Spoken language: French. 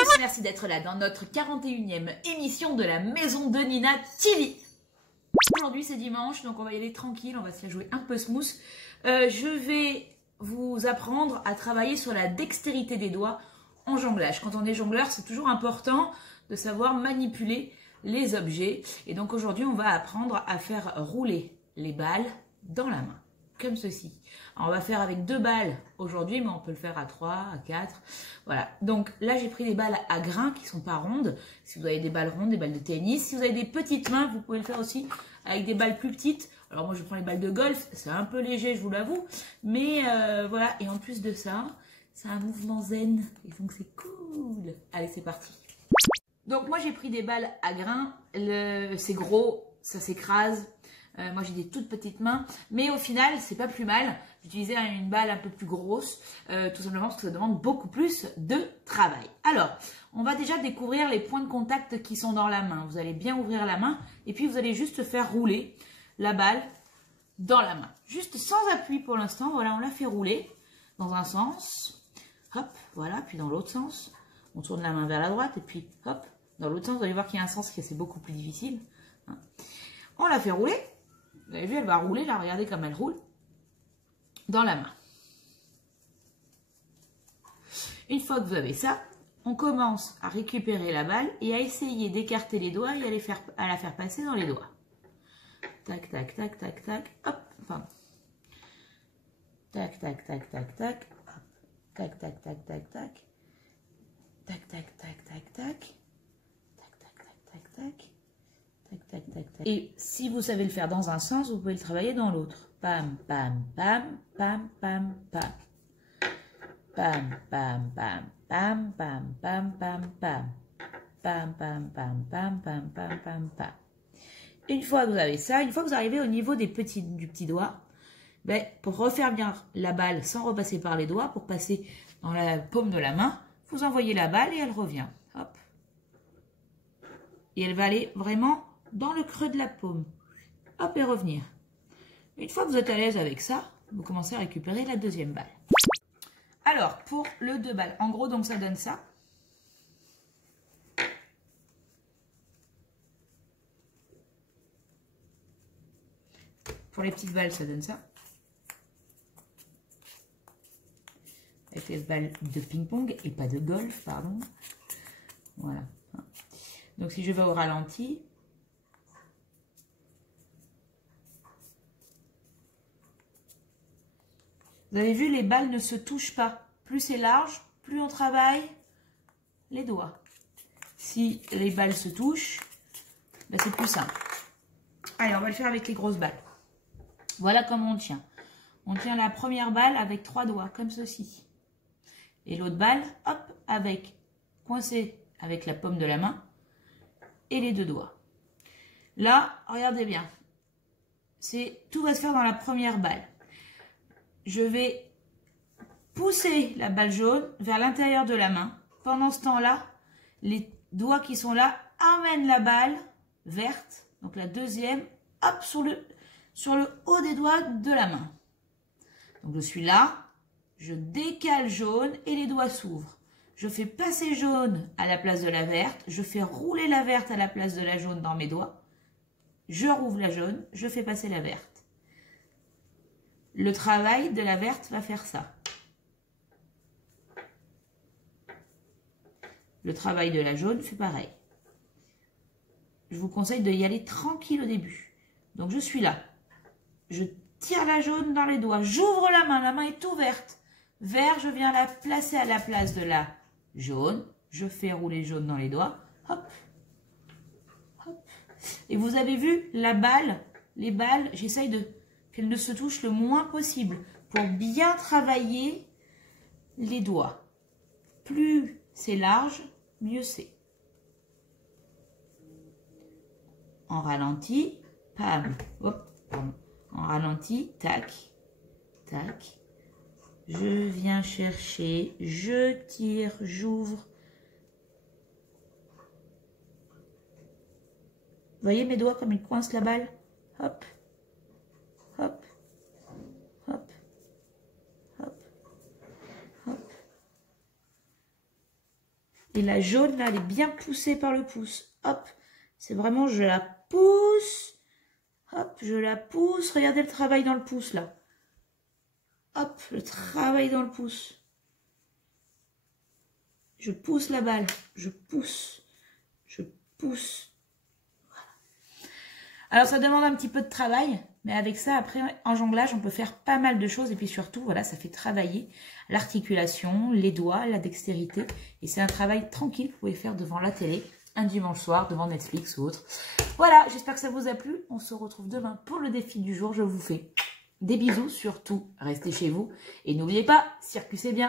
tous, merci d'être là dans notre 41e émission de la Maison de Nina TV. Aujourd'hui c'est dimanche, donc on va y aller tranquille, on va se la jouer un peu smooth. Je vais vous apprendre à travailler sur la dextérité des doigts en jonglage. Quand on est jongleur, c'est toujours important de savoir manipuler les objets. Et donc aujourd'hui, on va apprendre à faire rouler les balles dans la main, comme ceci. Alors, on va faire avec 2 balles aujourd'hui, mais on peut le faire à 3, à 4. Voilà. Donc là, j'ai pris des balles à grains qui ne sont pas rondes. Si vous avez des balles rondes, des balles de tennis. Si vous avez des petites mains, vous pouvez le faire aussi avec des balles plus petites. Alors moi, je prends les balles de golf. C'est un peu léger, je vous l'avoue. Mais voilà. Et en plus de ça, c'est un mouvement zen. Et donc, c'est cool. Allez, c'est parti. Donc moi, j'ai pris des balles à grains. C'est gros, ça s'écrase. Moi j'ai des toutes petites mains, mais au final c'est pas plus mal. J'utilisais une balle un peu plus grosse, tout simplement parce que ça demande beaucoup plus de travail. Alors, on va déjà découvrir les points de contact qui sont dans la main. Vous allez bien ouvrir la main et puis vous allez juste faire rouler la balle dans la main. Juste sans appui pour l'instant, voilà, on la fait rouler dans un sens, hop, voilà, puis dans l'autre sens. On tourne la main vers la droite et puis hop, dans l'autre sens. Vous allez voir qu'il y a un sens qui est beaucoup plus difficile. On la fait rouler. Vous avez vu, elle va rouler, là, regardez comme elle roule dans la main. Une fois que vous avez ça, on commence à récupérer la balle et à essayer d'écarter les doigts et à la faire passer dans les doigts. Tac, tac, tac, tac, tac, hop, enfin. Tac, tac, tac, tac, tac, hop. Tac, tac, tac, tac, tac. Tac, tac, tac, tac, tac. Tac, tac, tac, tac, tac. Tac, tac, tac, tac. Et si vous savez le faire dans un sens, vous pouvez le travailler dans l'autre. Pam, pam, pam, pam, pam, pam. Pam, pam, pam, pam, pam, pam, pam, pam. Pam, pam, pam, pam, pam, pam, pam, pam. Une fois que vous avez ça, une fois que vous arrivez au niveau du petit doigt, ben, pour refaire bien la balle sans repasser par les doigts, pour passer dans la paume de la main, vous envoyez la balle et elle revient. Hop. Et elle va aller vraiment dans le creux de la paume. Hop, et revenir. Une fois que vous êtes à l'aise avec ça, vous commencez à récupérer la deuxième balle. Alors, pour le 2 balles, en gros, donc ça donne ça. Pour les petites balles, ça donne ça. Avec les balles de ping-pong et pas de golf, pardon. Voilà. Donc, si je vais au ralenti, vous avez vu, les balles ne se touchent pas. Plus c'est large, plus on travaille les doigts. Si les balles se touchent, ben c'est plus simple. Allez, on va le faire avec les grosses balles. Voilà comment on tient. On tient la première balle avec 3 doigts, comme ceci. Et l'autre balle, hop, coincée avec la paume de la main et les 2 doigts. Là, regardez bien. Tout va se faire dans la première balle. Je vais pousser la balle jaune vers l'intérieur de la main. Pendant ce temps-là, les doigts qui sont là amènent la balle verte, donc la deuxième, hop, sur le haut des doigts de la main. Donc je suis là, je décale jaune et les doigts s'ouvrent. Je fais passer jaune à la place de la verte, je fais rouler la verte à la place de la jaune dans mes doigts. Je rouvre la jaune, je fais passer la verte. Le travail de la verte va faire ça. Le travail de la jaune fait pareil. Je vous conseille de y aller tranquille au début. Donc je suis là. Je tire la jaune dans les doigts. J'ouvre la main est ouverte. Vert, je viens la placer à la place de la jaune. Je fais rouler jaune dans les doigts. Hop. Hop. Et vous avez vu la balle, les balles, j'essaye qu'elles ne se touchent le moins possible pour bien travailler les doigts. Plus c'est large, mieux c'est. En ralenti, pam, hop, pam. En ralenti, tac, tac. Je viens chercher, je tire, j'ouvre. Vous voyez mes doigts comme ils coincent la balle? Hop, hop, hop, hop, hop. Et la jaune, là, elle est bien poussée par le pouce. Hop, c'est vraiment, je la pousse. Hop, je la pousse. Regardez le travail dans le pouce, là. Hop, le travail dans le pouce. Je pousse la balle. Je pousse. Je pousse. Voilà. Alors, ça demande un petit peu de travail. Mais avec ça, après, en jonglage, on peut faire pas mal de choses. Et puis surtout, voilà, ça fait travailler l'articulation, les doigts, la dextérité. Et c'est un travail tranquille que vous pouvez faire devant la télé, un dimanche soir, devant Netflix ou autre. Voilà, j'espère que ça vous a plu. On se retrouve demain pour le défi du jour. Je vous fais des bisous. Surtout, restez chez vous. Et n'oubliez pas, circuit c'est bien.